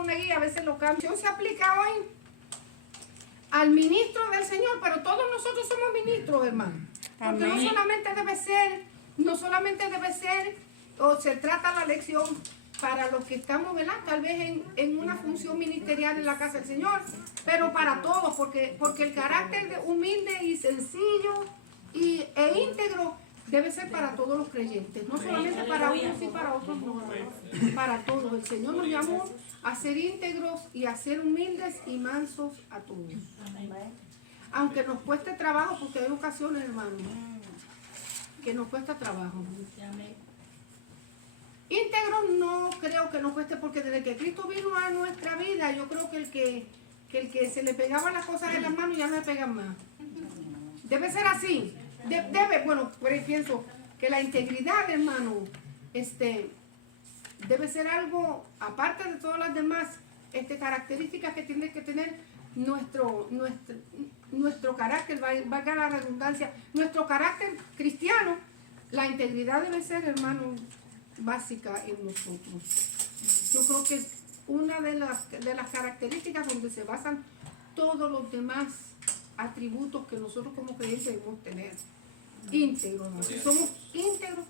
con una guía, a veces lo cambio. Se aplica hoy al ministro del Señor, pero todos nosotros somos ministros, hermano. Porque no solamente debe ser, o se trata la lección para los que estamos, ¿verdad? Tal vez en una función ministerial en la casa del Señor, pero para todos, porque el carácter de humilde y sencillo e íntegro debe ser para todos los creyentes, no solamente para unos y para otros, no, para todos. El Señor nos llamó a ser íntegros y a ser humildes y mansos a todos. Aunque nos cueste trabajo, porque hay ocasiones, hermano, que nos cuesta trabajo. Íntegro no creo que nos cueste, porque desde que Cristo vino a nuestra vida, yo creo que el que se le pegaban las cosas en las manos ya no le pegan más. Debe ser así. Bueno, pues pienso que la integridad, hermano, debe ser algo, aparte de todas las demás características que tiene que tener nuestro carácter, valga la redundancia, nuestro carácter cristiano. La integridad debe ser, hermano, básica en nosotros. Yo creo que es una de las características donde se basan todos los demás atributos que nosotros como creyentes debemos tener. Íntegros, ¿no? Si somos íntegros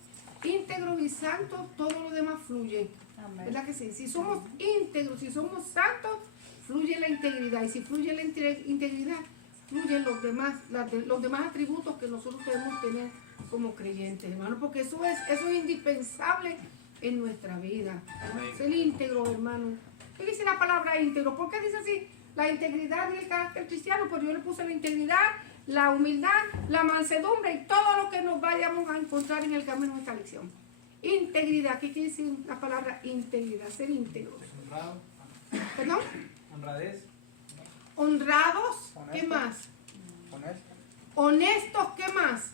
y santos, todo lo demás fluye. ¿Verdad que sí? Si somos íntegros, si somos santos, fluye la integridad. Y si fluye la integridad, fluyen los demás atributos que nosotros debemos tener como creyentes, hermano, porque eso es indispensable en nuestra vida. Ser íntegro, hermano. ¿Qué dice la palabra íntegro? ¿Por qué dice así? La integridad y el carácter cristiano, pues yo le puse la integridad, la humildad, la mansedumbre y todo lo que nos vayamos a encontrar en el camino de esta lección. Integridad, ¿qué quiere decir la palabra integridad? Ser íntegros. Honrado. ¿Perdón? Honradez. Honrados, Honesto. ¿qué más? Honesto. Honestos, ¿qué más?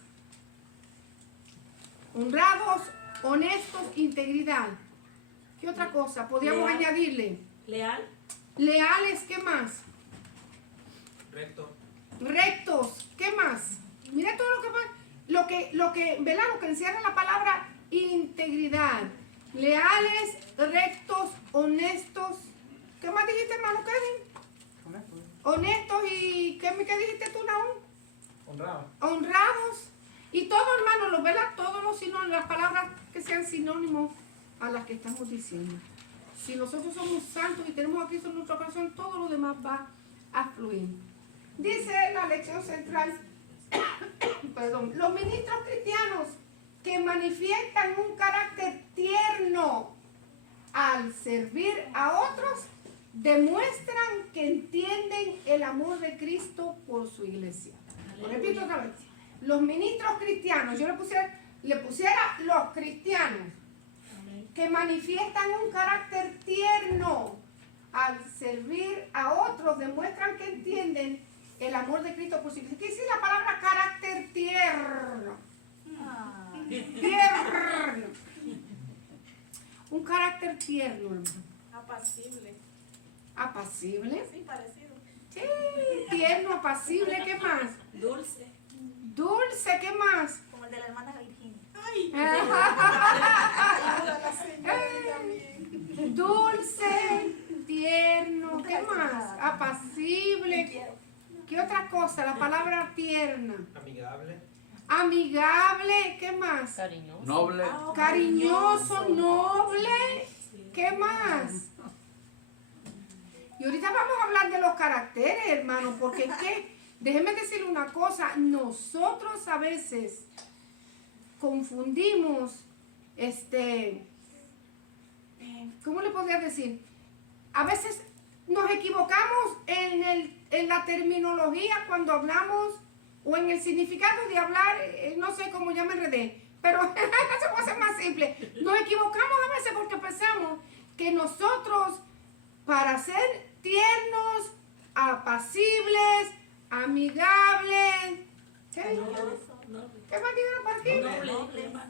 Honrados, honestos, integridad. ¿Qué otra cosa podríamos añadirle? Leales, ¿qué más? Rectos, ¿qué más? Mira todo lo que ¿verdad? Lo que encierra la palabra integridad. Leales, rectos, honestos. ¿Qué más dijiste, hermano Kevin? Honestos y ¿qué dijiste tú, Naúm? Honrados. Y todo, hermano, ¿verdad? Todos los sinónimos, las palabras que sean sinónimos a las que estamos diciendo. Si nosotros somos santos y tenemos a Cristo en nuestro corazón, todo lo demás va a fluir. Dice la lección central, perdón, los ministros cristianos que manifiestan un carácter tierno al servir a otros, demuestran que entienden el amor de Cristo por su iglesia. Lo repito otra vez. Los ministros cristianos, yo le pusiera los cristianos que manifiestan un carácter tierno al servir a otros, demuestran que entienden el amor de Cristo por su iglesia. ¿Qué dice la palabra carácter tierno? Tierno. Un carácter tierno, hermano. Apacible. Sí, parecido. Sí, tierno, apacible, ¿qué más? Dulce. Dulce, ¿qué más? Como el de la hermana Virginia. Dulce, tierno, ¿qué más? Apacible. ¿Qué otra cosa? La palabra tierna. Amigable, ¿qué más? Cariñoso. Noble. Cariñoso, noble, ¿qué más? Y ahorita vamos a hablar de los caracteres, hermano, porque es que, déjenme decirle una cosa, nosotros a veces confundimos, ¿cómo le podría decir? A veces nos equivocamos en la terminología cuando hablamos, o en el significado de hablar, no sé cómo ya me enredé, pero se puede hacer más simple. Nos equivocamos a veces porque pensamos que nosotros, para ser tiernos, apacibles, amigables, ¿qué más dijeron por aquí?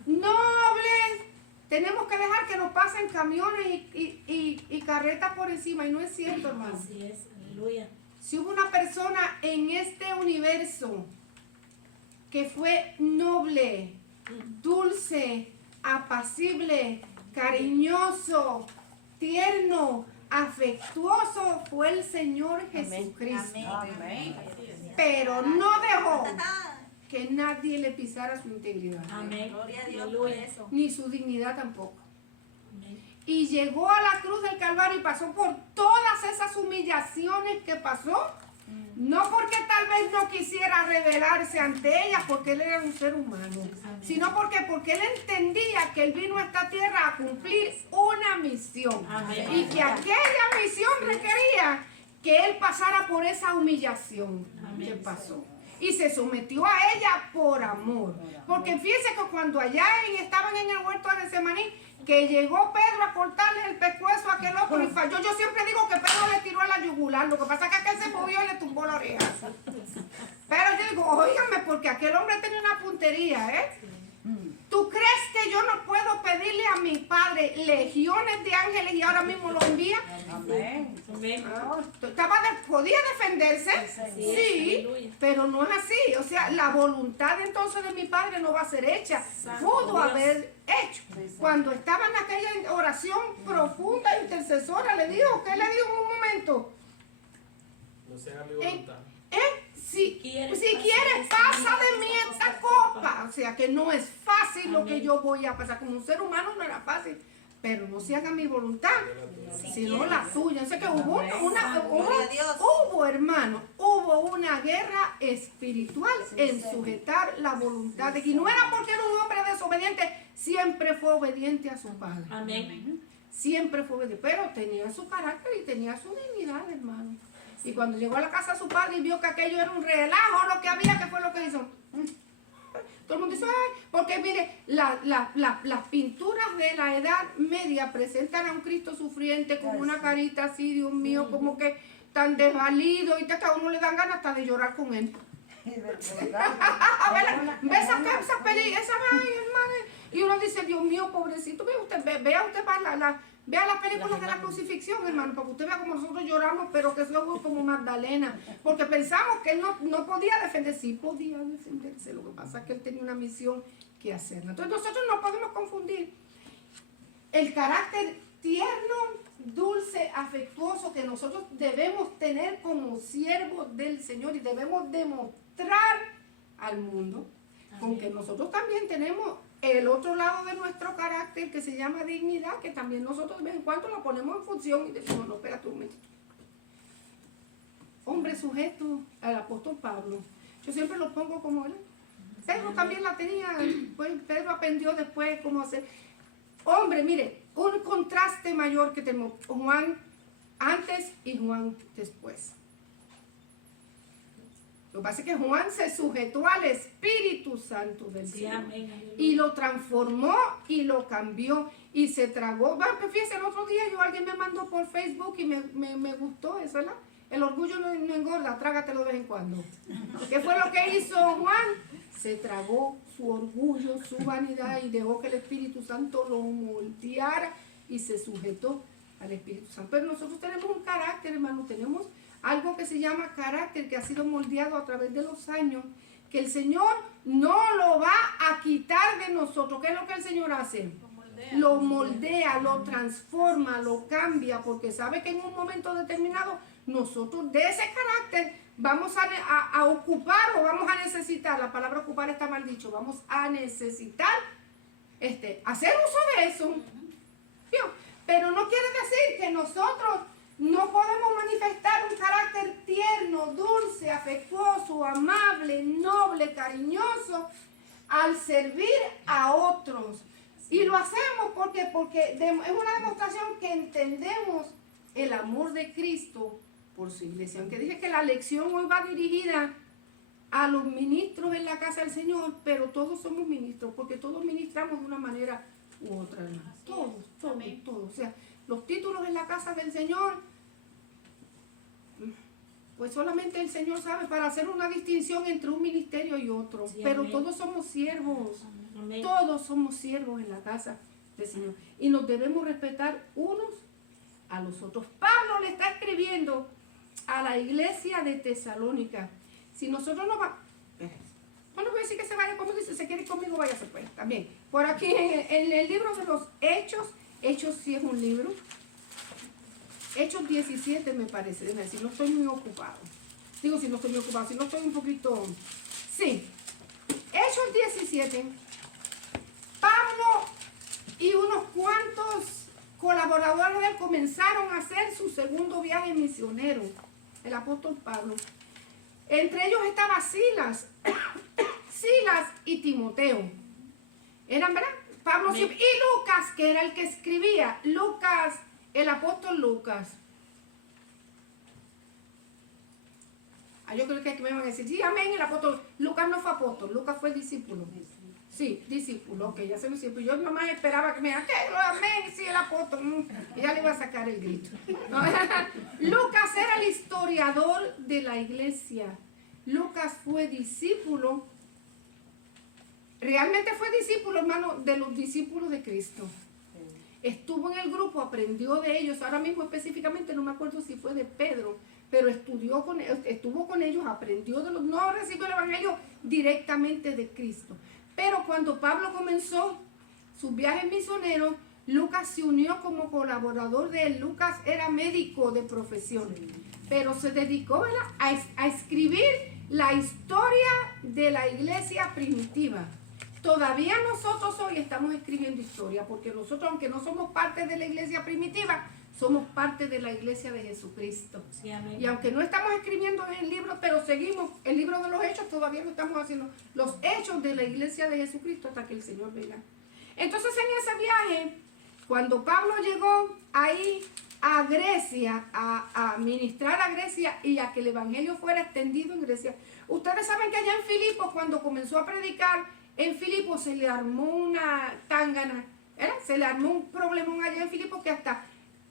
Nobles. Tenemos que dejar que nos pasen camiones y carretas por encima, y no es cierto, hermano. Así es, aleluya. Si hubo una persona en este universo que fue noble, dulce, apacible, cariñoso, tierno, afectivo, afectuoso fue el Señor Jesucristo. Amén. Pero no dejó que nadie le pisara su integridad. Amén. Gloria a Dios por eso. Ni su dignidad tampoco. Amén. Y llegó a la cruz del Calvario y pasó por todas esas humillaciones que pasó. No porque tal vez no quisiera revelarse ante ella, porque él era un ser humano, sino porque él entendía que él vino a esta tierra a cumplir una misión. Amén. Y que aquella misión requería que él pasara por esa humillación Amén. que pasó. Y se sometió a ella por amor. Porque fíjense que cuando allá estaban en el huerto de Getsemaní, que llegó Pedro a cortarle el pescuezo a aquel otro y falló. Yo siempre digo que Pedro le tiró a la yugular. Lo que pasa es que aquel se movió y le tumbó la oreja. Pero yo digo, óigame, porque aquel hombre tenía una puntería, ¿eh? ¿Tú crees que yo no puedo pedirle a mi Padre legiones de ángeles y ahora mismo lo envía? Amén. ¿Podía defenderse? Sí, Aleluya. pero no es así. O sea, la voluntad entonces de mi Padre no va a ser hecha. Pudo Dios. haber hecho. Cuando estaba en aquella oración profunda, intercesora, le dijo, ¿qué le dijo en un momento? No sea mi voluntad. Si quieres, quieres, pasa de mí esta copa. O sea que no es fácil lo que Amén. yo voy a pasar. Como un ser humano no era fácil. Pero no se haga mi voluntad, sino la tuya. O sea que hubo hermano, hubo una guerra espiritual en sujetar la voluntad de Dios. Y no era porque era un hombre desobediente, siempre fue obediente a su padre. Amén. Siempre fue obediente, pero tenía su carácter y tenía su dignidad, hermano. Y cuando llegó a la casa de su padre y vio que aquello era un relajo, lo que había, ¿qué fue lo que hizo? Todo el mundo dice, ay, porque mire, las pinturas de la Edad Media presentan a un Cristo sufriente con una carita así, Dios mío, como que tan desvalido, y que a uno le dan ganas hasta de llorar con él. ¿Ves esa película, esa hermana? Y uno dice, Dios mío, pobrecito, vea usted vea las películas de la crucifixión, hermano, para que usted vea como nosotros lloramos, pero que somos como Magdalena, porque pensamos que él no podía defenderse. Sí podía defenderse, lo que pasa es que él tenía una misión que hacerla. Entonces nosotros no podemos confundir el carácter tierno, dulce, afectuoso que nosotros debemos tener como siervos del Señor y debemos demostrar al mundo, con que nosotros también tenemos el otro lado de nuestro carácter que se llama dignidad, que también nosotros de vez en cuando lo ponemos en función y decimos, no, espérate un momentito. Hombre sujeto al apóstol Pablo. Yo siempre lo pongo como él. Pedro también la tenía, pues Pedro aprendió después cómo hacer. Hombre, mire, un contraste mayor que tenemos, Juan antes y Juan después. Lo que pasa es que Juan se sujetó al Espíritu Santo del Señor y lo transformó y lo cambió y se tragó. Bueno, pues fíjense, el otro día alguien me mandó por Facebook y me gustó eso, ¿verdad? El orgullo no engorda, trágatelo de vez en cuando. ¿Qué fue lo que hizo Juan? Se tragó su orgullo, su vanidad y dejó que el Espíritu Santo lo moldeara y se sujetó al Espíritu Santo. Pero nosotros tenemos un carácter, hermano, tenemos algo que se llama carácter que ha sido moldeado a través de los años, que el Señor no lo va a quitar de nosotros. ¿Qué es lo que el Señor hace? Lo moldea, lo transforma, lo cambia, porque sabe que en un momento determinado nosotros de ese carácter vamos a ocupar o vamos a necesitar, la palabra ocupar está mal dicho, vamos a necesitar hacer uso de eso. Pero no quiere decir que nosotros no podemos manifestar un carácter tierno, dulce, afectuoso, amable, noble, cariñoso al servir a otros. Y lo hacemos porque es una demostración que entendemos el amor de Cristo por su iglesia. Aunque dije que la lección hoy va dirigida a los ministros en la casa del Señor, pero todos somos ministros, porque todos ministramos de una manera u otra, hermano. Todos. O sea, los títulos en la casa del Señor, pues solamente el Señor sabe para hacer una distinción entre un ministerio y otro. Sí, pero amén. Todos somos siervos. Amén. Todos somos siervos en la casa del Señor. Y nos debemos respetar unos a los otros. Pablo le está escribiendo a la iglesia de Tesalónica. Si nosotros no vamos... No le voy a decir que se vaya conmigo, si se quiere ir conmigo, váyase pues, también. Por aquí en el libro de los Hechos, Hechos sí es un libro. Hechos 17 me parece, déjame ver, si no estoy muy ocupado. Digo si no estoy muy ocupado, si no estoy un poquito... Sí, Hechos 17, Pablo y unos cuantos colaboradores de él comenzaron a hacer su segundo viaje misionero, el apóstol Pablo. Entre ellos estaba Silas, Silas y Timoteo. Eran, ¿verdad? Pablo y Lucas, que era el que escribía. Lucas, el apóstol Lucas. Yo creo que me van a decir, sí, amén, el apóstol. Lucas no fue apóstol, Lucas fue discípulo. Sí, discípulo, ok, ya se lo siento. Yo nomás esperaba que me digan, ¿qué? Amén, sí, el apóstol. Y ya le iba a sacar el grito. ¿No? Lucas era el historiador de la iglesia. Lucas fue discípulo. Realmente fue discípulo, hermano, de los discípulos de Cristo. Estuvo en el grupo, aprendió de ellos. Ahora mismo específicamente no me acuerdo si fue de Pedro, pero estuvo con ellos, aprendió de los... No recibió el evangelio directamente de Cristo. Pero cuando Pablo comenzó sus viajes misioneros, Lucas se unió como colaborador de él. Lucas era médico de profesión, pero se dedicó a escribir la historia de la iglesia primitiva. Todavía nosotros hoy estamos escribiendo historia, porque nosotros, aunque no somos parte de la iglesia primitiva, somos parte de la iglesia de Jesucristo. Sí, amén. Y aunque no estamos escribiendo el libro, pero seguimos el libro de los hechos, todavía lo estamos haciendo. Los hechos de la iglesia de Jesucristo hasta que el Señor venga. Entonces en ese viaje, cuando Pablo llegó ahí a Grecia, a ministrar a Grecia y a que el evangelio fuera extendido en Grecia. Ustedes saben que allá en Filipos, cuando comenzó a predicar, en Filipos se le armó una tángana, se le armó un problemón allá en Filipos que hasta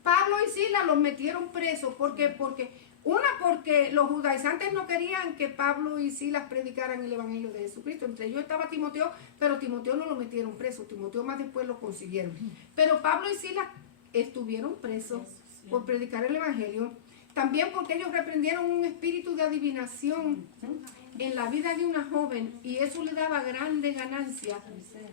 Pablo y Silas los metieron presos. Porque los judaizantes no querían que Pablo y Silas predicaran el evangelio de Jesucristo. Entre ellos estaba Timoteo, pero Timoteo no lo metieron preso. Timoteo más después lo consiguieron. Pero Pablo y Silas estuvieron presos por predicar el evangelio. También porque ellos reprendieron un espíritu de adivinación en la vida de una joven, y eso le daba grande ganancia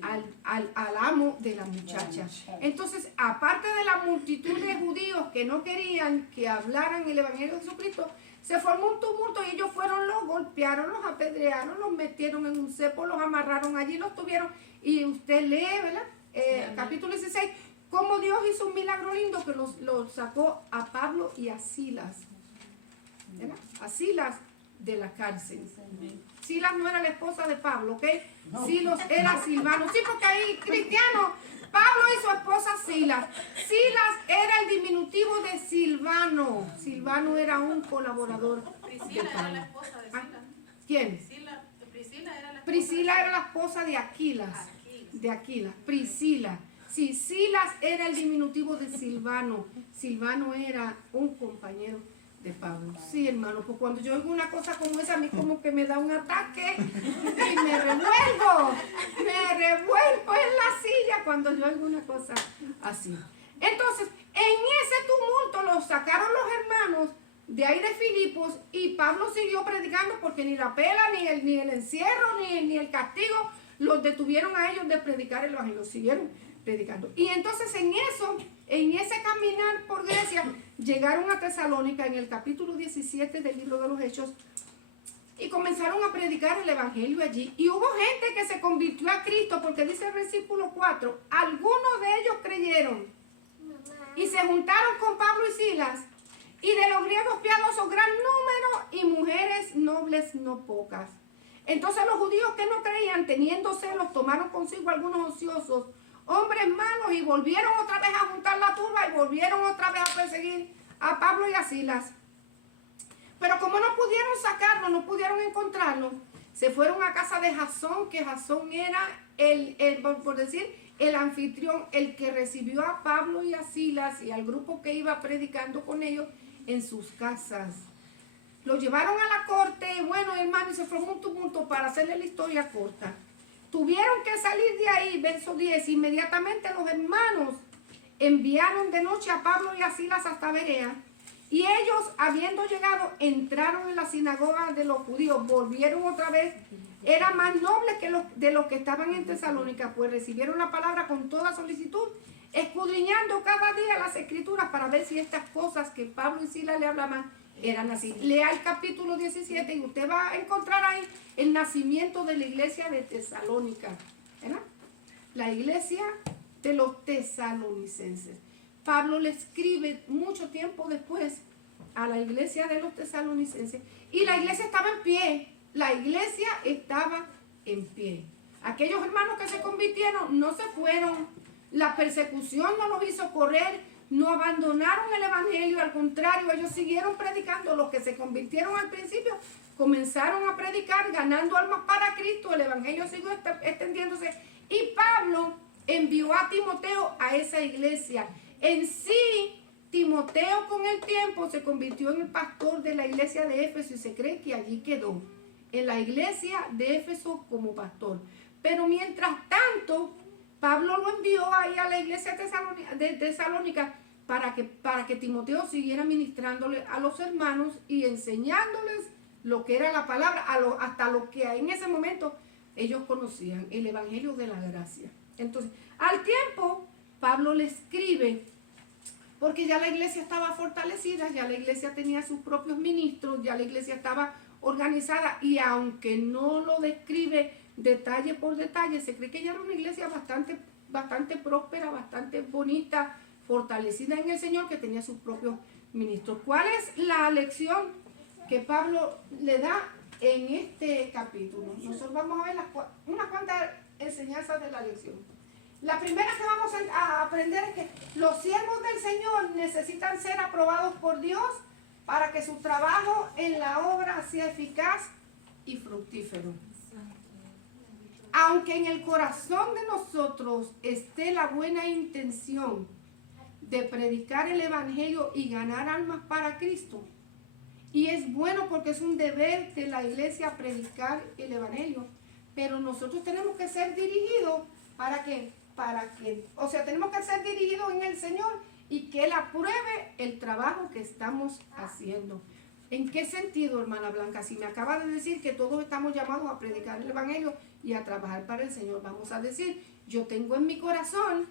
al amo de la muchacha. Entonces, aparte de la multitud de judíos que no querían que hablaran el evangelio de Jesucristo, se formó un tumulto y ellos fueron, los golpearon, los apedrearon, los metieron en un cepo, los amarraron allí, los tuvieron. Y usted lee, ¿verdad? Capítulo 16, cómo Dios hizo un milagro lindo que los sacó a Pablo y a Silas, ¿verdad? A Silas de la cárcel. Silas no era la esposa de Pablo, ¿ok? Silas era Silvano. Sí, porque ahí, cristiano, Pablo y su esposa Silas. Silas era el diminutivo de Silvano. Silvano era un colaborador. Priscila era la esposa de Silas. ¿Quién? Priscila era la esposa Priscila era la esposa de Aquilas. De Aquilas. Priscila. Sí, Silas era el diminutivo de Silvano. Silvano era un compañero de Pablo. Sí, hermano, pues cuando yo oigo una cosa como esa, a mí como que me da un ataque y me revuelvo en la silla cuando yo oigo una cosa así. Entonces, en ese tumulto los sacaron los hermanos de ahí de Filipos, y Pablo siguió predicando porque ni la pela, ni el encierro, ni el castigo los detuvieron a ellos de predicar el evangelio. Siguieron predicando. Y entonces en ese caminar por Grecia, llegaron a Tesalónica en el capítulo 17 del libro de los Hechos y comenzaron a predicar el evangelio allí. Y hubo gente que se convirtió a Cristo, porque dice el versículo 4, algunos de ellos creyeron y se juntaron con Pablo y Silas, y de los griegos piadosos gran número, y mujeres nobles no pocas. Entonces los judíos que no creían, teniendo celos, tomaron consigo algunos ociosos, hombres malos, y volvieron otra vez a juntar la turba y volvieron otra vez a perseguir a Pablo y a Silas. Pero como no pudieron sacarlo, no pudieron encontrarlo, se fueron a casa de Jasón, que Jasón era por decir, el anfitrión, el que recibió a Pablo y a Silas y al grupo que iba predicando con ellos en sus casas. Lo llevaron a la corte, bueno, hermano, y se formó un tumulto. Para hacerle la historia corta, tuvieron que salir de ahí, verso 10. Inmediatamente los hermanos enviaron de noche a Pablo y a Silas hasta Berea, y ellos, habiendo llegado, entraron en la sinagoga de los judíos, volvieron otra vez, eran más nobles que de los que estaban en Tesalónica, pues recibieron la palabra con toda solicitud escudriñando cada día las escrituras para ver si estas cosas que Pablo y Silas le hablaban eran así. Lea el capítulo 17 y usted va a encontrar ahí el nacimiento de la iglesia de Tesalónica, ¿verdad? La iglesia de los tesalonicenses. Pablo le escribe mucho tiempo después a la iglesia de los tesalonicenses y la iglesia estaba en pie. La iglesia estaba en pie. Aquellos hermanos que se convirtieron no se fueron. La persecución no los hizo correr, no abandonaron el evangelio, al contrario, ellos siguieron predicando. Los que se convirtieron al principio comenzaron a predicar, ganando almas para Cristo. El evangelio siguió extendiéndose y Pablo envió a Timoteo a esa iglesia. En sí, Timoteo con el tiempo se convirtió en el pastor de la iglesia de Éfeso y se cree que allí quedó, en la iglesia de Éfeso como pastor. Pero mientras tanto, Pablo lo envió ahí a la iglesia de Tesalónica para que Timoteo siguiera ministrándole a los hermanos y enseñándoles lo que era la palabra, hasta lo que en ese momento ellos conocían, el evangelio de la gracia. Entonces, al tiempo, Pablo le escribe, porque ya la iglesia estaba fortalecida, ya la iglesia tenía sus propios ministros, ya la iglesia estaba organizada y aunque no lo describe detalle por detalle, se cree que ya era una iglesia bastante próspera, bastante bonita, fortalecida en el Señor, que tenía sus propios ministros. ¿Cuál es la lección que Pablo le da en este capítulo? Nosotros vamos a ver unas cuantas enseñanzas de la lección. La primera que vamos a aprender es que los siervos del Señor necesitan ser aprobados por Dios para que su trabajo en la obra sea eficaz y fructífero. Aunque en el corazón de nosotros esté la buena intención de predicar el evangelio y ganar almas para Cristo, y es bueno porque es un deber de la iglesia predicar el evangelio, pero nosotros tenemos que ser dirigidos tenemos que ser dirigidos en el Señor y que Él apruebe el trabajo que estamos haciendo. ¿En qué sentido, hermana Blanca? Si me acaba de decir que todos estamos llamados a predicar el evangelio y a trabajar para el Señor, vamos a decir, yo tengo en mi corazón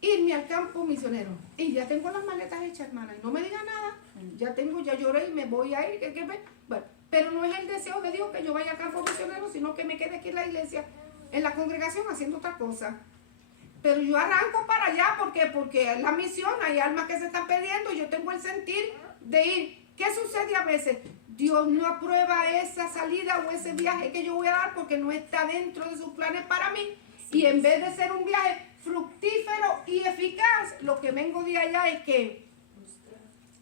irme al campo misionero y ya tengo las maletas hechas, hermana, y no me diga nada, ya lloré y me voy a ir, bueno, pero no es el deseo de Dios que yo vaya al campo misionero, sino que me quede aquí en la iglesia, en la congregación haciendo otra cosa. Pero yo arranco para allá porque es la misión, hay almas que se están perdiendo y yo tengo el sentir de ir. ¿Qué sucede a veces? Dios no aprueba esa salida o ese viaje que yo voy a dar porque no está dentro de sus planes para mí. Y en vez de ser un viaje fructífero y eficaz, lo que vengo de allá es que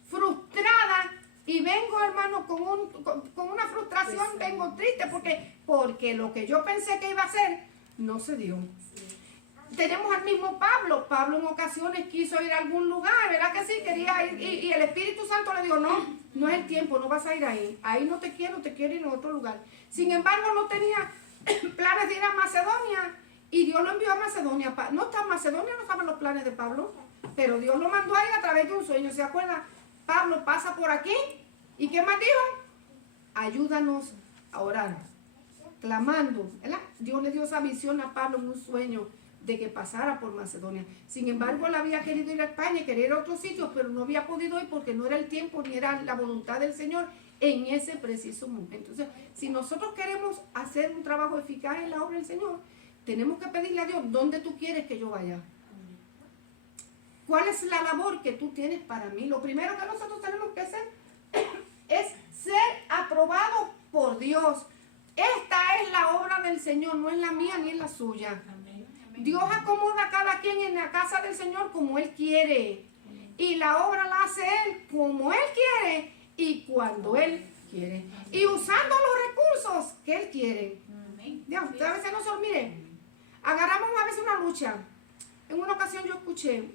frustrada y vengo, hermano, con una frustración, vengo triste porque lo que yo pensé que iba a hacer no se dio. Tenemos al mismo Pablo. Pablo en ocasiones quiso ir a algún lugar, ¿verdad que sí? Quería ir y el Espíritu Santo le dijo, no es el tiempo, no vas a ir ahí. Ahí no te quiero ir a otro lugar. Sin embargo, no tenía planes de ir a Macedonia y Dios lo envió a Macedonia. No está en Macedonia, no estaban los planes de Pablo, pero Dios lo mandó ahí a través de un sueño. ¿Se acuerdan? Pablo pasa por aquí y ¿qué más dijo? Ayúdanos a orar, clamando, ¿verdad? Dios le dio esa visión a Pablo en un sueño de que pasara por Macedonia. Sin embargo, él había querido ir a España, quería ir a otros sitios, pero no había podido ir porque no era el tiempo ni era la voluntad del Señor en ese preciso momento. Entonces, si nosotros queremos hacer un trabajo eficaz en la obra del Señor, tenemos que pedirle a Dios, ¿dónde tú quieres que yo vaya? ¿Cuál es la labor que tú tienes para mí? Lo primero que nosotros tenemos que hacer es ser aprobados por Dios. Esta es la obra del Señor, no es la mía ni es la suya. Dios acomoda a cada quien en la casa del Señor como Él quiere. Y la obra la hace Él como Él quiere y cuando Él quiere. Y usando los recursos que Él quiere. Dios, a veces nosotros, miren, agarramos a veces una lucha. En una ocasión yo escuché,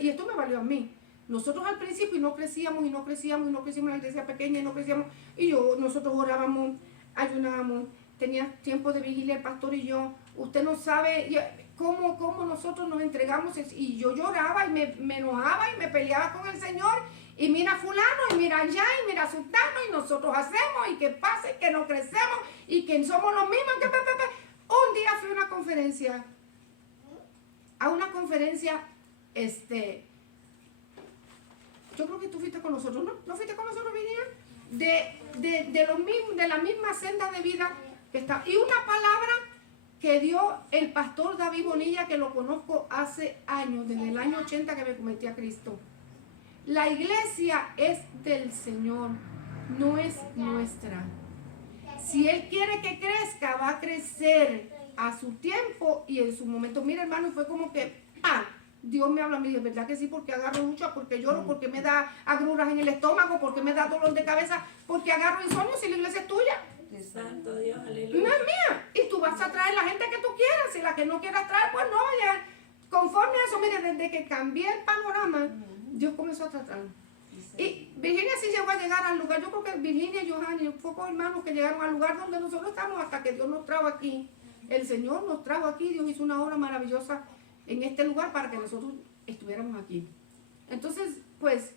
y esto me valió a mí. Nosotros al principio no crecíamos en la iglesia pequeña y no crecíamos. Y nosotros orábamos, ayunábamos, tenía tiempo de vigilia el pastor y yo. Usted no sabe cómo nosotros nos entregamos. Y yo lloraba y me enojaba y me peleaba con el Señor. Y mira fulano, y mira allá, y mira sultano, y nosotros hacemos, y que pasa, y que no crecemos, y que somos los mismos. Un día fui a una conferencia yo creo que tú fuiste con nosotros, ¿no? ¿No fuiste con nosotros, Virginia? De la misma senda de vida que está. Y una palabra que dio el pastor David Bonilla, que lo conozco hace años, desde el año 80 que me convertí a Cristo. La iglesia es del Señor, no es nuestra. Si Él quiere que crezca, va a crecer a su tiempo y en su momento. Mira, hermano, fue como que, Dios me habla a mí, de verdad que sí, porque agarro lucha, porque lloro, porque me da agruras en el estómago, porque me da dolor de cabeza, porque agarro insomnio si la iglesia es tuya. Santo Dios, aleluya. No es mía. Y tú vas a traer la gente que tú quieras. Si la que no quieras traer, pues no vaya. Conforme a eso, mire, desde que cambié el panorama, Dios comenzó a tratar. Y Virginia sí llegó a llegar al lugar. Yo creo que Virginia y Johanny, pocos hermanos que llegaron al lugar donde nosotros estamos hasta que Dios nos trajo aquí. El Señor nos trajo aquí. Dios hizo una obra maravillosa en este lugar para que nosotros estuviéramos aquí. Entonces, pues,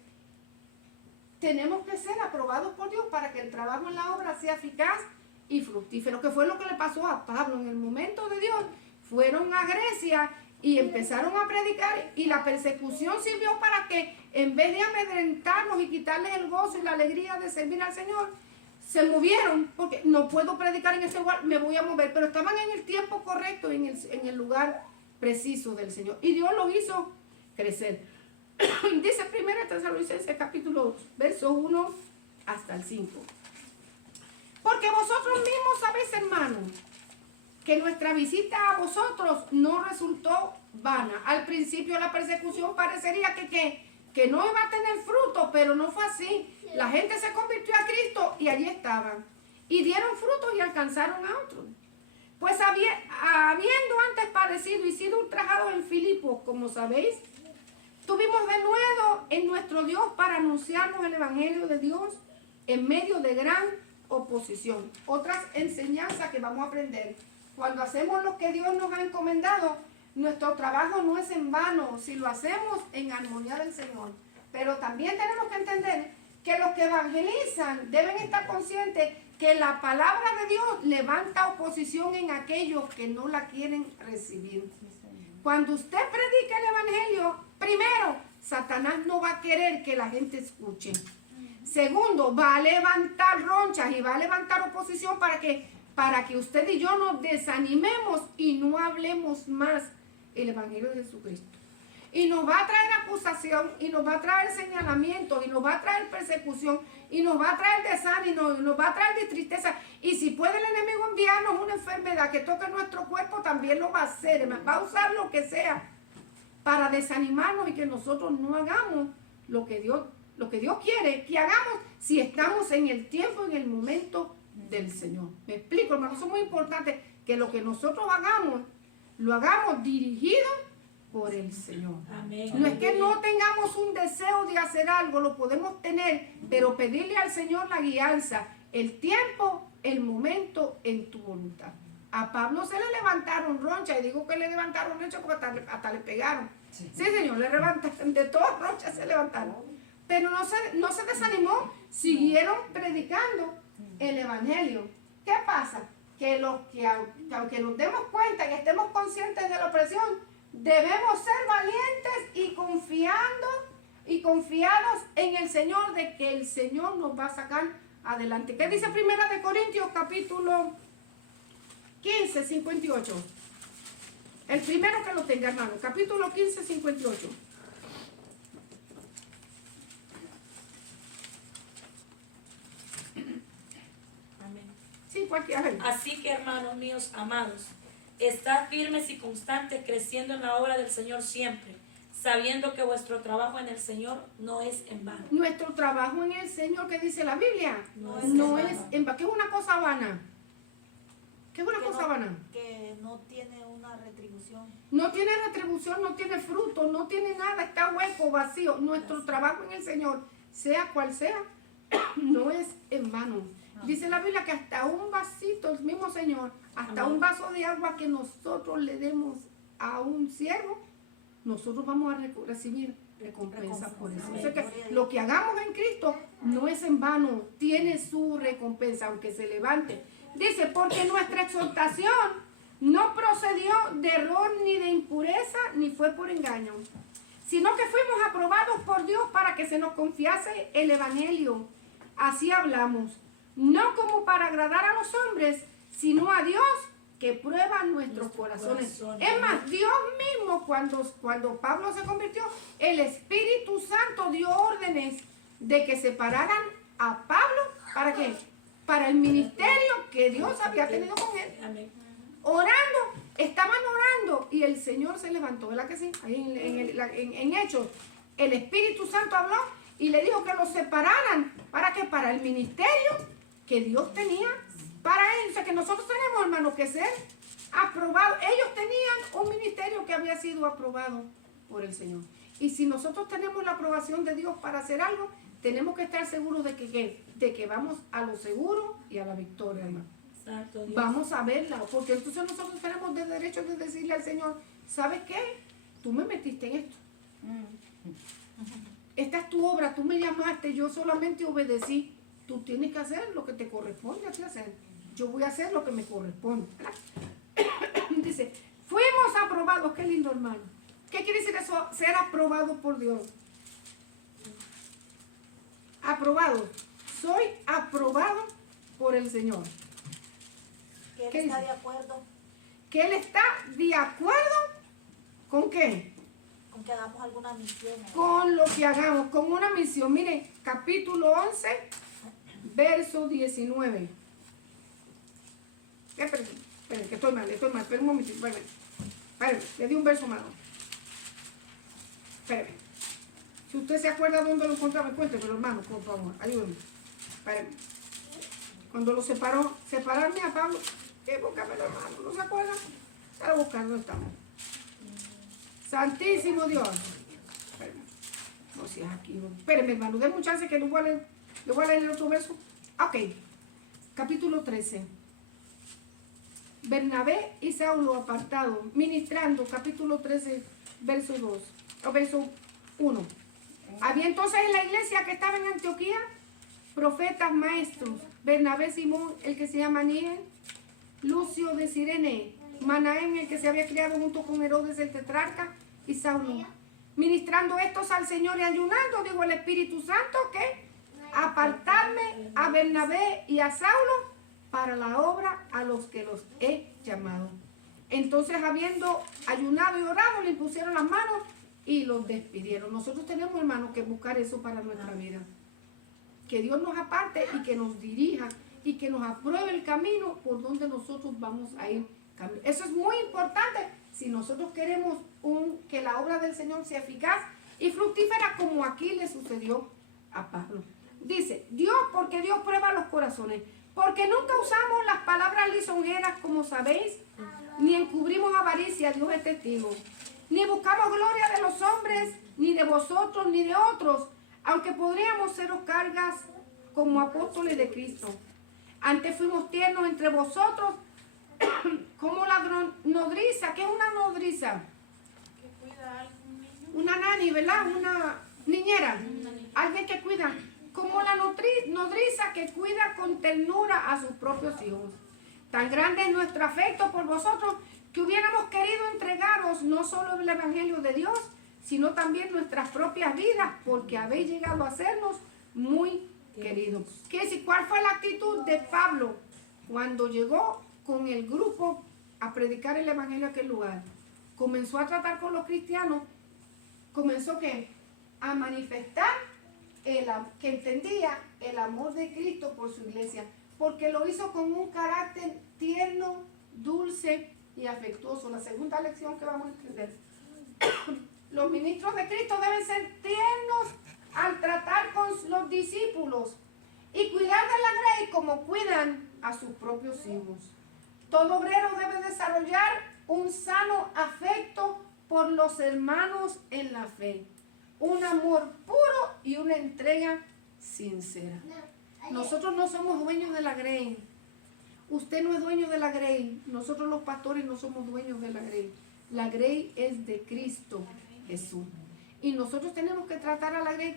tenemos que ser aprobados por Dios para que el trabajo en la obra sea eficaz y fructífero, que fue lo que le pasó a Pablo en el momento de Dios. Fueron a Grecia y empezaron a predicar, y la persecución sirvió para que, en vez de amedrentarnos y quitarles el gozo y la alegría de servir al Señor, se movieron, porque no puedo predicar en ese lugar, me voy a mover, pero estaban en el tiempo correcto, en el lugar preciso del Señor, y Dios los hizo crecer. Dice 1 Tesalonicenses capítulo 2, verso 1 hasta el 5. Porque vosotros mismos sabéis, hermanos, que nuestra visita a vosotros no resultó vana. Al principio la persecución parecería que no iba a tener fruto, pero no fue así. La gente se convirtió a Cristo y allí estaban. Y dieron frutos y alcanzaron a otros. Pues habiendo antes padecido y sido ultrajados en Filipos, como sabéis, tuvimos de nuevo en nuestro Dios para anunciarnos el Evangelio de Dios en medio de gran oposición. Otras enseñanzas que vamos a aprender. Cuando hacemos lo que Dios nos ha encomendado, nuestro trabajo no es en vano si lo hacemos en armonía del Señor. Pero también tenemos que entender que los que evangelizan deben estar conscientes que la palabra de Dios levanta oposición en aquellos que no la quieren recibir. Cuando usted predica el Evangelio, primero, Satanás no va a querer que la gente escuche. Segundo, va a levantar ronchas y va a levantar oposición para que usted y yo nos desanimemos y no hablemos más el Evangelio de Jesucristo. Y nos va a traer acusación, y nos va a traer señalamiento, y nos va a traer persecución, y nos va a traer desánimo, y nos va a traer de tristeza. Y si puede el enemigo enviarnos una enfermedad que toque nuestro cuerpo, también lo va a hacer. Va a usar lo que sea para desanimarnos y que nosotros no hagamos lo que Dios quiere que hagamos si estamos en el tiempo, en el momento del Señor. Me explico, hermano, eso es muy importante, que lo que nosotros hagamos, lo hagamos dirigido por el Señor. Amén. No es que no tengamos un deseo de hacer algo, lo podemos tener, pero pedirle al Señor la guianza, el tiempo, el momento en tu voluntad. A Pablo se le levantaron ronchas, y digo que le levantaron ronchas porque hasta le pegaron. Sí, Señor, le levantaron, de todas ronchas se levantaron. Pero no se desanimó, siguieron predicando el Evangelio. ¿Qué pasa? Que aunque nos demos cuenta y estemos conscientes de la opresión, debemos ser valientes y confiados en el Señor, de que el Señor nos va a sacar adelante. ¿Qué dice 1 Corintios capítulo 15, 58? El primero que lo tenga, hermano. Capítulo 15, 58. Amén. Sí, cualquiera. Así que, hermanos míos amados, estad firmes y constantes, creciendo en la obra del Señor siempre, sabiendo que vuestro trabajo en el Señor no es en vano. Nuestro trabajo en el Señor, ¿qué dice la Biblia? No es en vano. ¿Qué es una cosa vana? ¿Qué es una cosa vana? Que no tiene una retribución. No tiene retribución, no tiene fruto, no tiene nada, está hueco, vacío. Nuestro trabajo en el Señor, sea cual sea, no es en vano. Dice la Biblia que hasta un vasito, el mismo Señor, hasta un vaso de agua que nosotros le demos a un siervo, nosotros vamos a recibir recompensa por eso. O sea que lo que hagamos en Cristo no es en vano, tiene su recompensa, aunque se levante. Dice, porque nuestra exhortación no procedió de error ni de impureza, ni fue por engaño, sino que fuimos aprobados por Dios para que se nos confiase el evangelio. Así hablamos, no como para agradar a los hombres, sino a Dios que prueba nuestros corazones. Es más, Dios mismo, cuando Pablo se convirtió, el Espíritu Santo dio órdenes de que separaran a Pablo. ¿Para qué? Para el ministerio que Dios había tenido con él. Amén. Orando, estaban orando y el Señor se levantó, ¿verdad que sí? Ahí en Hechos, el Espíritu Santo habló y le dijo que los separaran. ¿Para qué? Para el ministerio que Dios tenía para él. O sea que nosotros tenemos, hermanos, que ser aprobados. Ellos tenían un ministerio que había sido aprobado por el Señor. Y si nosotros tenemos la aprobación de Dios para hacer algo, tenemos que estar seguros de que vamos a lo seguro y a la victoria, hermano. Exacto, Dios. Vamos a verla, porque entonces nosotros tenemos el derecho de decirle al Señor, ¿sabes qué? Tú me metiste en esto. Esta es tu obra, tú me llamaste, yo solamente obedecí. Tú tienes que hacer lo que te corresponde a ti hacer. Yo voy a hacer lo que me corresponde. Dice, fuimos aprobados. Qué lindo, hermano. ¿Qué quiere decir eso? Ser aprobado por Dios. Aprobado. Soy aprobado por el Señor. Que Él ¿Qué está dice? de acuerdo Que Él está de acuerdo con qué. con que hagamos alguna misión. Con lo que hagamos, con una misión. Miren, capítulo 11, verso 19. Esperen, que estoy mal, esperen un momentito, esperen, le di un verso malo. Esperen. Si usted se acuerda dónde lo encontraba, cuéntemelo, hermano, por favor, ayúdenme. Esperen. Cuando lo separarme a Pablo, búscamelo, hermano, ¿no se acuerdan? Para buscar, ¿dónde estamos? Santísimo Dios. Espérenme. No, si es aquí. Espérenme, hermano, denme un chance que le voy a leer el otro verso. Ok. Capítulo 13. Bernabé y Saulo apartados, ministrando, capítulo 13, verso 2, o verso 1. Había entonces en la iglesia que estaba en Antioquía profetas maestros, Bernabé Simón, el que se llama Níger, Lucio de Cirene, Manaén, el que se había criado junto con Herodes el tetrarca, y Saulo. Ministrando estos al Señor y ayunando, dijo el Espíritu Santo, que apartarme a Bernabé y a Saulo para la obra a los que los he llamado. Entonces, habiendo ayunado y orado, le impusieron las manos y los despidieron. Nosotros tenemos, hermanos, que buscar eso para nuestra vida. Que Dios nos aparte y que nos dirija y que nos apruebe el camino por donde nosotros vamos a ir. Eso es muy importante si nosotros queremos que la obra del Señor sea eficaz y fructífera, como aquí le sucedió a Pablo. Dice, Dios, porque Dios prueba los corazones, porque nunca usamos las palabras lisonjeras, como sabéis, ni encubrimos avaricia, Dios es testigo, ni buscamos gloria de los hombres, ni de vosotros, ni de otros, aunque podríamos seros cargas como apóstoles de Cristo. Antes fuimos tiernos entre vosotros, como la nodriza. ¿Qué es una nodriza? Que cuida a algún niño. Una nani, ¿verdad? Una niñera. Alguien que cuida. Como la nodriza que cuida con ternura a sus propios hijos. Tan grande es nuestro afecto por vosotros que hubiéramos querido entregaros no solo el Evangelio de Dios, sino también nuestras propias vidas, porque habéis llegado a sernos muy queridos. ¿Qué decir? ¿Cuál fue la actitud de Pablo cuando llegó con el grupo a predicar el Evangelio a aquel lugar? Comenzó a tratar con los cristianos, comenzó ¿qué? A manifestar que entendía el amor de Cristo por su iglesia, porque lo hizo con un carácter tierno, dulce y afectuoso. La segunda lección que vamos a entender. Los ministros de Cristo deben ser tiernos al tratar con los discípulos y cuidar de la grey como cuidan a sus propios hijos. Todo obrero debe desarrollar un sano afecto por los hermanos en la fe, un amor puro y una entrega sincera. Nosotros no somos dueños de la grey. Usted no es dueño de la grey. Nosotros los pastores no somos dueños de la grey. La grey es de Cristo Jesús. Y nosotros tenemos que tratar a la grey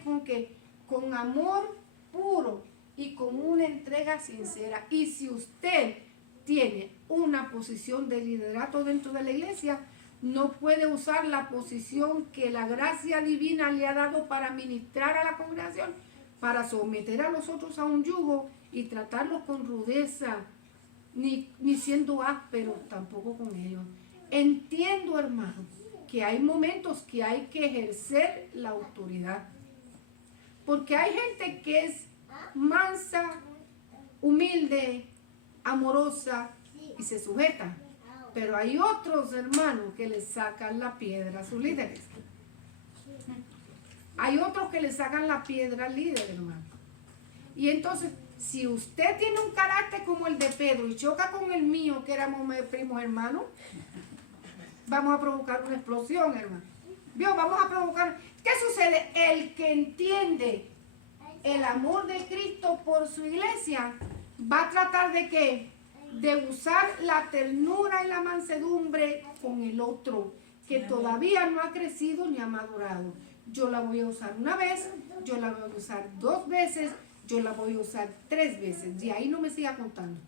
con amor puro y con una entrega sincera. Y si usted tiene una posición de liderato dentro de la iglesia, no puede usar la posición que la gracia divina le ha dado para ministrar a la congregación, para someter a los otros a un yugo y tratarlos con rudeza, ni siendo áspero tampoco con ellos. Entiendo, hermanos, que hay momentos que hay que ejercer la autoridad, porque hay gente que es mansa, humilde, amorosa y se sujeta, pero hay otros hermanos que le sacan la piedra a sus líderes. Hay otros que le sacan la piedra al líder, hermano. Y entonces, si usted tiene un carácter como el de Pedro y choca con el mío, que éramos primos hermanos, vamos a provocar una explosión, hermano. ¿Vio? Vamos a provocar. ¿Qué sucede? El que entiende el amor de Cristo por su iglesia va a tratar de ¿qué? De usar la ternura y la mansedumbre con el otro, que todavía no ha crecido ni ha madurado. Yo la voy a usar una vez, yo la voy a usar 2 veces, yo la voy a usar 3 veces. Y ahí no me siga contando.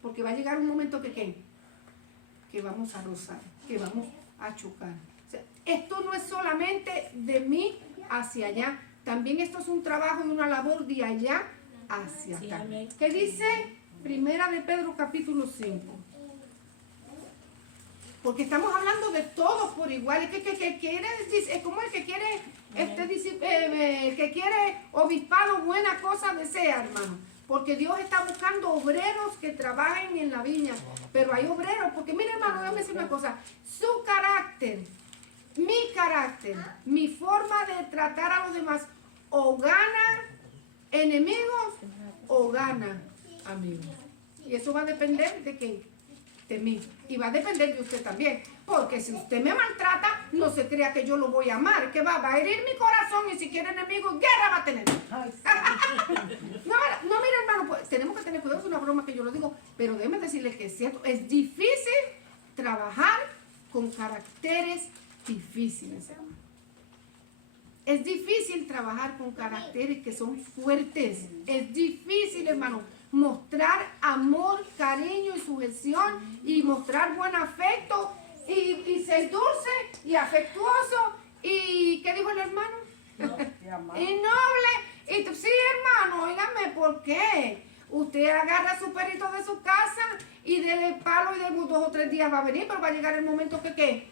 Porque va a llegar un momento que vamos a rozar, que vamos a chocar. O sea, esto no es solamente de mí hacia allá, también esto es un trabajo y una labor de allá hacia acá. ¿Qué dice Primera de Pedro capítulo 5? Porque estamos hablando de todos por igual. Es que quiere, es como el que quiere, que quiere obispado, buena cosa desea, hermano. Porque Dios está buscando obreros que trabajen en la viña. Pero hay obreros, porque mire, hermano, déjame decir una cosa. Su carácter, mi forma de tratar a los demás, o gana enemigos o gana amigos. Y eso va a depender de quién, de mí. Y va a depender de usted también. Porque si usted me maltrata, no se crea que yo lo voy a amar, que va a herir mi corazón, y si quiere enemigos, guerra va a tener. No, mira, hermano, pues, tenemos que tener cuidado, es una broma que yo lo digo, pero déjeme decirle que es cierto, es difícil trabajar con caracteres difíciles, hermano. Es difícil trabajar con caracteres que son fuertes. Es difícil, hermano, mostrar amor, cariño y sujeción y mostrar buen afecto y ser dulce y afectuoso y ¿qué dijo el hermano? Y noble. Y sí, hermano, óigame, ¿por qué? Usted agarra a su perrito de su casa y dele palo y de 2 o 3 días va a venir, pero va a llegar el momento que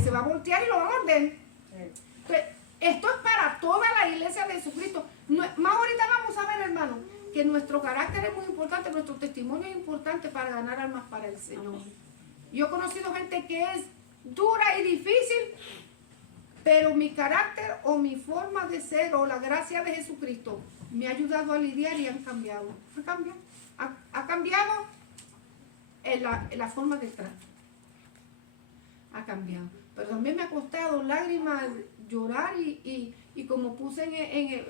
se va a voltear y lo va a morder. Entonces, esto es para toda la iglesia de Jesucristo. Más ahorita vamos a ver, hermano, que nuestro carácter es muy importante, nuestro testimonio es importante para ganar almas para el Señor. Yo he conocido gente que es dura y difícil, pero mi carácter o mi forma de ser o la gracia de Jesucristo me ha ayudado a lidiar y han cambiado. Ha cambiado en la forma de trato. Ha cambiado. Pero también me ha costado lágrimas, llorar y como puse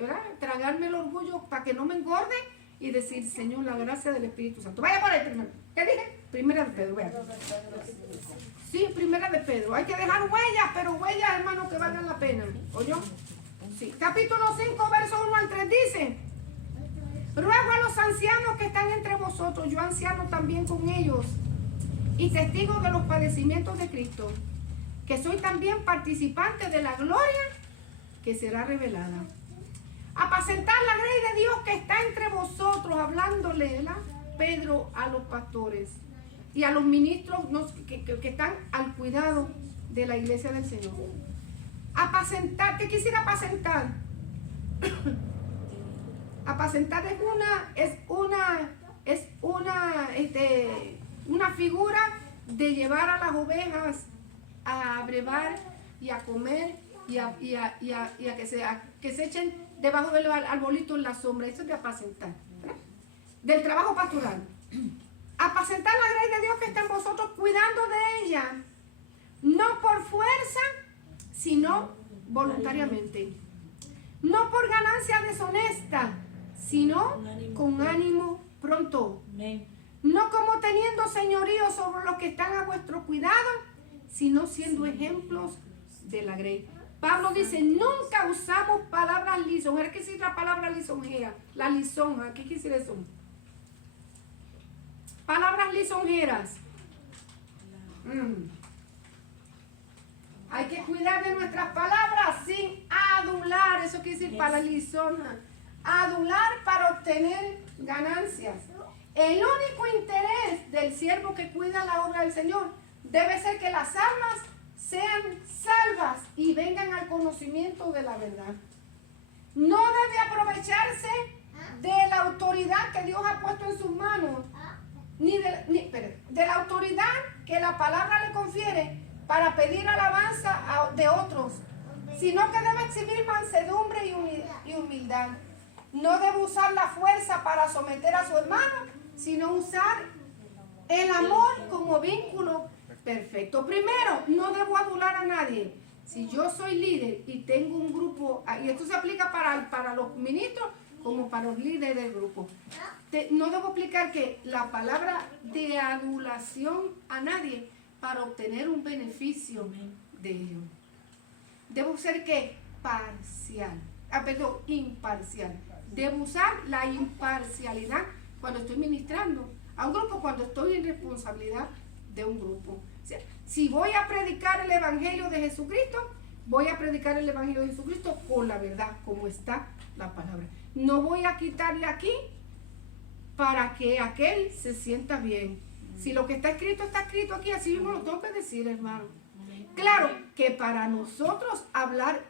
¿verdad? Tragarme el orgullo para que no me engorde y decir, Señor, la gracia del Espíritu Santo. Vaya por ahí primero. ¿Qué dije? Primera de Pedro, vean. Sí, Primera de Pedro. Hay que dejar huellas, pero huellas, hermano, que valgan la pena. ¿Oyó? Sí. Capítulo 5, verso 1 al 3 dice: ruego a los ancianos que están entre vosotros, yo anciano también con ellos, y testigo de los padecimientos de Cristo, que soy también participante de la gloria que será revelada. Apacentar la grey de Dios que está entre vosotros, hablándole, ¿verdad? Pedro a los pastores y a los ministros que están al cuidado de la iglesia del Señor. Apacentar, ¿qué quisiera apacentar? Apacentar es una figura de llevar a las ovejas a brevar y a comer y a que se echen debajo del arbolito en la sombra. Eso es de apacentar, ¿verdad? Del trabajo pastoral. Apacentar la grey de Dios que está en vosotros, cuidando de ella, no por fuerza, sino voluntariamente. No por ganancia deshonesta, sino con ánimo pronto. No como teniendo señorío sobre los que están a vuestro cuidado, sino siendo ejemplos de la grey. Pablo dice, nunca usamos palabras lisonjeras. ¿Qué significa la palabra lisonjera? La lisonja, ¿qué quiere decir eso? Palabras lisonjeras. Hay que cuidar de nuestras palabras sin adular, eso quiere decir paralizona. Adular para obtener ganancias. El único interés del siervo que cuida la obra del Señor debe ser que las almas sean salvas y vengan al conocimiento de la verdad. No debe aprovecharse de la autoridad que Dios ha puesto en sus manos, ni de la autoridad que la palabra le confiere para pedir alabanza de otros, sino que debe exhibir mansedumbre y humildad. No debe usar la fuerza para someter a su hermano, sino usar el amor como vínculo perfecto. Primero, no debo adular a nadie. Si yo soy líder y tengo un grupo, y esto se aplica para los ministros como para los líderes del grupo, no debo aplicar que la palabra de adulación a nadie para obtener un beneficio de ellos. Debo ser que imparcial. Debo usar la imparcialidad cuando estoy ministrando a un grupo, cuando estoy en responsabilidad de un grupo. O sea, si voy a predicar el Evangelio de Jesucristo, voy a predicar el Evangelio de Jesucristo con la verdad, como está la palabra. No voy a quitarle aquí para que aquel se sienta bien. Si lo que está escrito aquí, así mismo lo tengo que decir, hermano. Claro que para nosotros hablar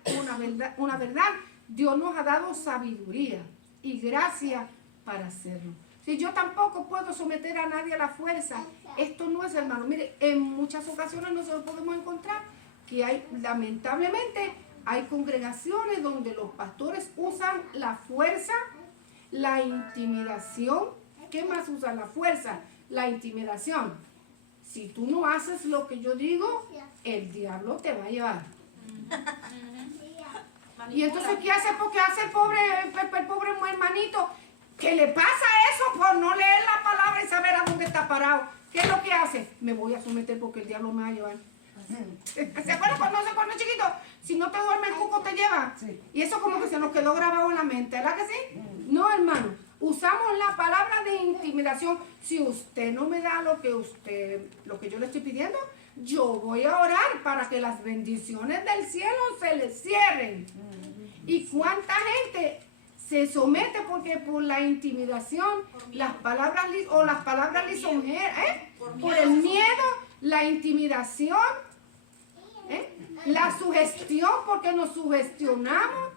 una verdad, Dios nos ha dado sabiduría y gracia para hacerlo. Si yo tampoco puedo someter a nadie a la fuerza, esto no es, hermano. Mire, en muchas ocasiones nosotros podemos encontrar que lamentablemente, hay congregaciones donde los pastores usan la fuerza, la intimidación. ¿Qué más usan? La fuerza, la intimidación. Si tú no haces lo que yo digo, el diablo te va a llevar. Y entonces, ¿qué hace? Porque hace el pobre hermanito que le pasa eso por no leer la palabra y saber a dónde está parado. ¿Qué es lo que hace? Me voy a someter porque el diablo me va a llevar. ¿Se acuerdan cuando es chiquito? Si no te duerme el cuco te lleva. Sí. Y eso como que se nos quedó grabado en la mente, ¿verdad que sí? No, hermano. Usamos la palabra de intimidación. Si usted no me da lo que yo le estoy pidiendo, yo voy a orar para que las bendiciones del cielo se le cierren. ¿Y cuánta gente se somete porque por la intimidación, las palabras lisonjeras, por el miedo, la intimidación, la sugestión, porque nos sugestionamos,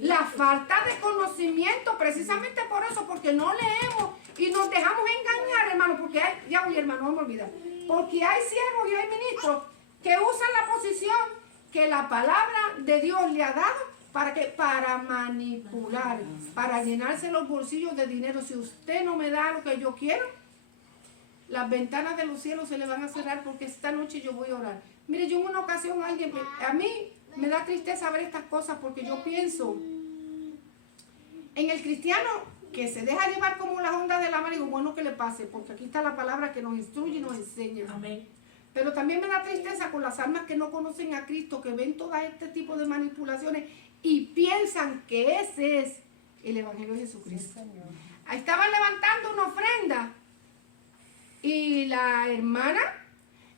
la falta de conocimiento, precisamente por eso, porque no leemos y nos dejamos engañar, hermano, porque hermano, no me olvida, porque hay siervos y hay ministros que usan la posición que la palabra de Dios le ha dado para manipular, para llenarse los bolsillos de dinero. Si usted no me da lo que yo quiero, las ventanas de los cielos se le van a cerrar, porque esta noche yo voy a orar. Mire, yo en una ocasión a mí me da tristeza ver estas cosas, porque yo pienso en el cristiano que se deja llevar como las ondas de la mar, y digo, bueno, que le pase, porque aquí está la palabra que nos instruye y nos enseña. Amén. Pero también me da tristeza con las almas que no conocen a Cristo, que ven todo este tipo de manipulaciones y piensan que ese es el Evangelio de Jesucristo. Ahí estaban levantando una ofrenda y la hermana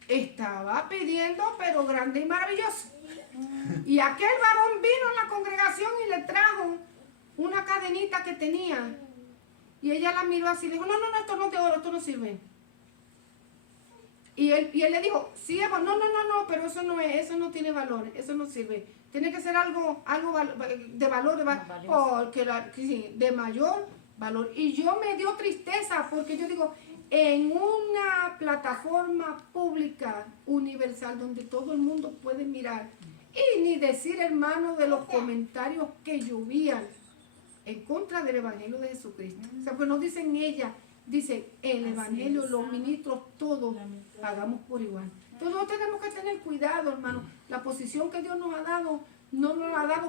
estaba pidiendo, pero grande y maravilloso. Y aquel varón vino a la congregación y le trajo una cadenita que tenía. Y ella la miró así y le dijo, no, esto no es de oro, esto no sirve. Y él le dijo, sí, no, pero eso no tiene valor, eso no sirve. Tiene que ser algo de valor, de mayor valor. Y yo me dio tristeza, porque yo digo, en una plataforma pública, universal, donde todo el mundo puede mirar, y ni decir, hermano, de los comentarios que llovían en contra del Evangelio de Jesucristo. O sea, pues no dicen ella, dice el Evangelio, los ministros, todos pagamos por igual. Entonces tenemos que tener cuidado, hermano. La posición que Dios nos ha dado, no nos la ha dado